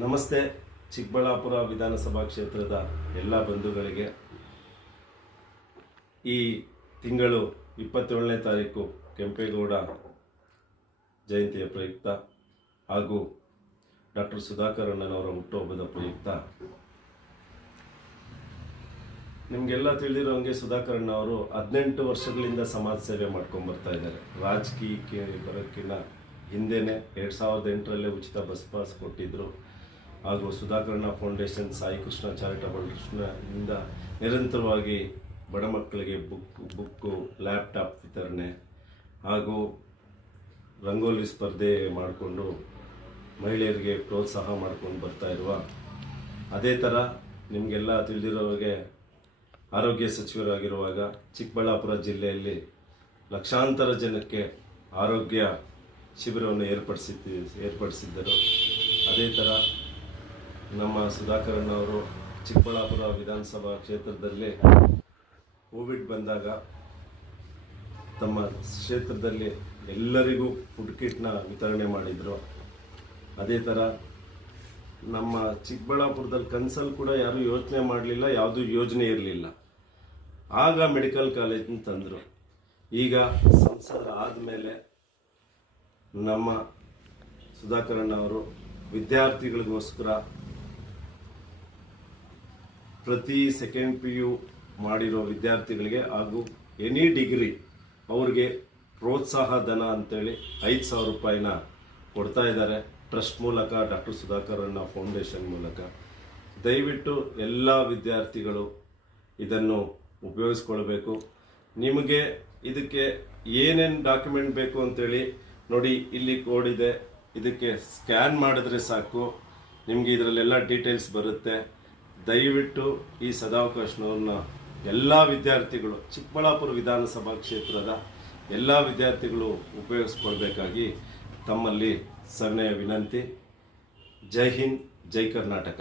ನಮಸ್ತೆ. ಚಿಕ್ಕಬಳ್ಳಾಪುರ ವಿಧಾನಸಭಾ ಕ್ಷೇತ್ರದ ಎಲ್ಲ ಬಂಧುಗಳಿಗೆ ಈ ತಿಂಗಳು 27ನೇ ತಾರೀಕು ಕೆಂಪೇಗೌಡ ಜಯಂತಿಯ ಪ್ರಯುಕ್ತ ಹಾಗೂ ಡಾಕ್ಟರ್ ಸುಧಾಕರ್ ಅಣ್ಣನವರ ಹುಟ್ಟುಹಬ್ಬದ ಪ್ರಯುಕ್ತ ನಿಮಗೆಲ್ಲ ತಿಳಿದಿರೋಂಗೆ ಸುಧಾಕರ್ ಅಣ್ಣವರು 18 ವರ್ಷಗಳಿಂದ ಸಮಾಜ ಸೇವೆ ಮಾಡ್ಕೊಂಡು ಬರ್ತಾ ಇದ್ದಾರೆ. ರಾಜಕೀಯಕ್ಕೆ ಬರೋಕ್ಕಿಂತ ಹಿಂದೆನೇ 2008ರಲ್ಲೇ ಉಚಿತ ಬಸ್ ಪಾಸ್ ಕೊಟ್ಟಿದ್ದರು. ಹಾಗೂ ಸುಧಾಕರಣ್ಣ ಫೌಂಡೇಶನ್, ಸಾಯಿ ಕೃಷ್ಣ ಚಾರಿಟಬಲ್ ಟ್ರಸ್ಟ್ನಿಂದ ನಿರಂತರವಾಗಿ ಬಡ ಮಕ್ಕಳಿಗೆ ಬುಕ್ಕು, ಲ್ಯಾಪ್ಟಾಪ್ ವಿತರಣೆ ಹಾಗೂ ರಂಗೋಲಿ ಸ್ಪರ್ಧೆ ಮಾಡಿಕೊಂಡು ಮಹಿಳೆಯರಿಗೆ ಪ್ರೋತ್ಸಾಹ ಮಾಡ್ಕೊಂಡು ಬರ್ತಾ ಇರುವ, ಅದೇ ಥರ ನಿಮಗೆಲ್ಲ ತಿಳಿದಿರೋವಾಗೆ ಆರೋಗ್ಯ ಸಚಿವರಾಗಿರುವಾಗ ಚಿಕ್ಕಬಳ್ಳಾಪುರ ಜಿಲ್ಲೆಯಲ್ಲಿ ಲಕ್ಷಾಂತರ ಜನಕ್ಕೆ ಆರೋಗ್ಯ ಶಿಬಿರವನ್ನು ಏರ್ಪಡಿಸಿದ್ದರು. ಅದೇ ಥರ ನಮ್ಮ ಸುಧಾಕರಣ್ಣವರು ಚಿಕ್ಕಬಳ್ಳಾಪುರ ವಿಧಾನಸಭಾ ಕ್ಷೇತ್ರದಲ್ಲಿ ಕೋವಿಡ್ ಬಂದಾಗ ತಮ್ಮ ಕ್ಷೇತ್ರದಲ್ಲಿ ಎಲ್ಲರಿಗೂ ಫುಡ್ ಕಿಟ್ನ ವಿತರಣೆ ಮಾಡಿದರು. ಅದೇ ಥರ ನಮ್ಮ ಚಿಕ್ಕಬಳ್ಳಾಪುರದಲ್ಲಿ ಕನ್ಸಲ್ಲಿ ಕೂಡ ಯಾರೂ ಯೋಚನೆ ಮಾಡಲಿಲ್ಲ, ಯಾವುದೂ ಯೋಜನೆ ಇರಲಿಲ್ಲ. ಆಗ ಮೆಡಿಕಲ್ ಕಾಲೇಜನ್ನು ತಂದರು. ಈಗ ಸಂಸದರಾದಮೇಲೆ ನಮ್ಮ ಸುಧಾಕರಣ್ಣವರು ವಿದ್ಯಾರ್ಥಿಗಳಿಗೋಸ್ಕರ ಪ್ರತಿ ಸೆಕೆಂಡ್ PU ಮಾಡಿರೋ ವಿದ್ಯಾರ್ಥಿಗಳಿಗೆ ಹಾಗೂ ಎನಿ ಡಿಗ್ರಿ ಅವ್ರಿಗೆ ಪ್ರೋತ್ಸಾಹ ಧನ ಅಂತೇಳಿ 5,000 ರೂಪಾಯಿನ ಕೊಡ್ತಾ ಇದ್ದಾರೆ ಟ್ರಸ್ಟ್ ಮೂಲಕ, ಡಾಕ್ಟರ್ ಸುಧಾಕರ್ ಅಣ್ಣ ಫೌಂಡೇಶನ್ ಮೂಲಕ. ದಯವಿಟ್ಟು ಎಲ್ಲ ವಿದ್ಯಾರ್ಥಿಗಳು ಇದನ್ನು ಉಪಯೋಗಿಸ್ಕೊಳ್ಬೇಕು. ನಿಮಗೆ ಇದಕ್ಕೆ ಏನೇನು ಡಾಕ್ಯುಮೆಂಟ್ ಬೇಕು ಅಂತೇಳಿ ನೋಡಿ, ಇಲ್ಲಿ ಕೋಡ್ ಇದೆ, ಇದಕ್ಕೆ ಸ್ಕ್ಯಾನ್ ಮಾಡಿದ್ರೆ ಸಾಕು, ನಿಮಗೆ ಇದರಲ್ಲೆಲ್ಲ ಡೀಟೇಲ್ಸ್ ಬರುತ್ತೆ. ದಯವಿಟ್ಟು ಈ ಸದಾವಕಾಶವನ್ನು ಎಲ್ಲ ವಿದ್ಯಾರ್ಥಿಗಳು, ಚಿಕ್ಕಬಳ್ಳಾಪುರ ವಿಧಾನಸಭಾ ಕ್ಷೇತ್ರದ ಎಲ್ಲ ವಿದ್ಯಾರ್ಥಿಗಳು ಉಪಯೋಗಿಸ್ಕೊಳ್ಬೇಕಾಗಿ ತಮ್ಮಲ್ಲಿ ಸರಳೀಯ ವಿನಂತಿ. ಜೈ ಹಿಂದ್, ಜೈ ಕರ್ನಾಟಕ.